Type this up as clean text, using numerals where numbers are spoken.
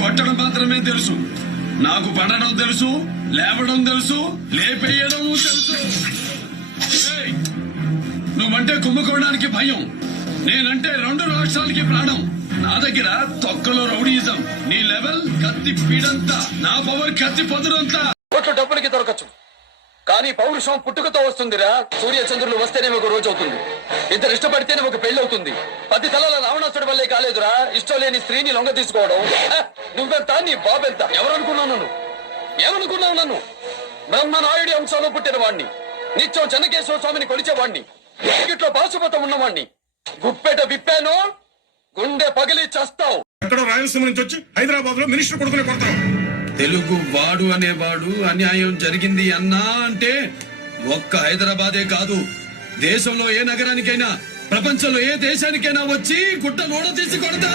కొట్టడం మాత్రమే తెలుసు. నాకు పడడం తెలుసు, లేవడం తెలుసు, లేపేయడం తెలుసు. ఏయ్, నువ్వంటే కుంభకోణానికి భయం, నేనంటే 2 రాష్ట్రాలకి ప్రాణం. నా దగ్గర తొక్కలో రౌడీయిజం, నీ లెవెల్ కత్తి పీడంతా, నా పవర్ కత్తి పొదురంతా. కోట్లు డబ్బులకి దొరకచ్చు, కానీ పౌరుషం పుట్టుకతో వస్తుందిరా. సూర్య చంద్రులు వస్తేనే ఒక రోజు అవుతుంది, ఇద్దరు ఇష్టపడితేనే ఒక పెళ్లి అవుతుంది. 10 తలల రావణాసుడి వల్లే కాలేదురా ఇష్టం లేని స్త్రీని లొంగ తీసుకోవడం. నువ్వెంత, నీ బాబెంత? ఎవరనుకున్నావు నన్ను? ఏమనుకున్నావు నన్ను? బ్రహ్మనాయుడి అంశంలో పుట్టిన వాణ్ణి, నిత్యం చెన్నకేశ్వర స్వామిని కొలిచేవాణ్ణి, ఇట్లో పాశుపతం ఉన్నవాణ్ణి. గుప్పెట విప్పాను, గుండె పగిలి చేస్తావు. ఎక్కడో రాయలసీమ నుంచి వచ్చి హైదరాబాద్ లో మినిస్టర్ కొడుకునే కొడతావు. తెలుగు వాడు అనేవాడు అన్యాయం జరిగింది అన్నా అంటే ఒక్క హైదరాబాదే కాదు, దేశంలో ఏ నగరానికైనా, ప్రపంచంలో ఏ దేశానికైనా వచ్చి గుట్ట నోడ తీసి కొడతా.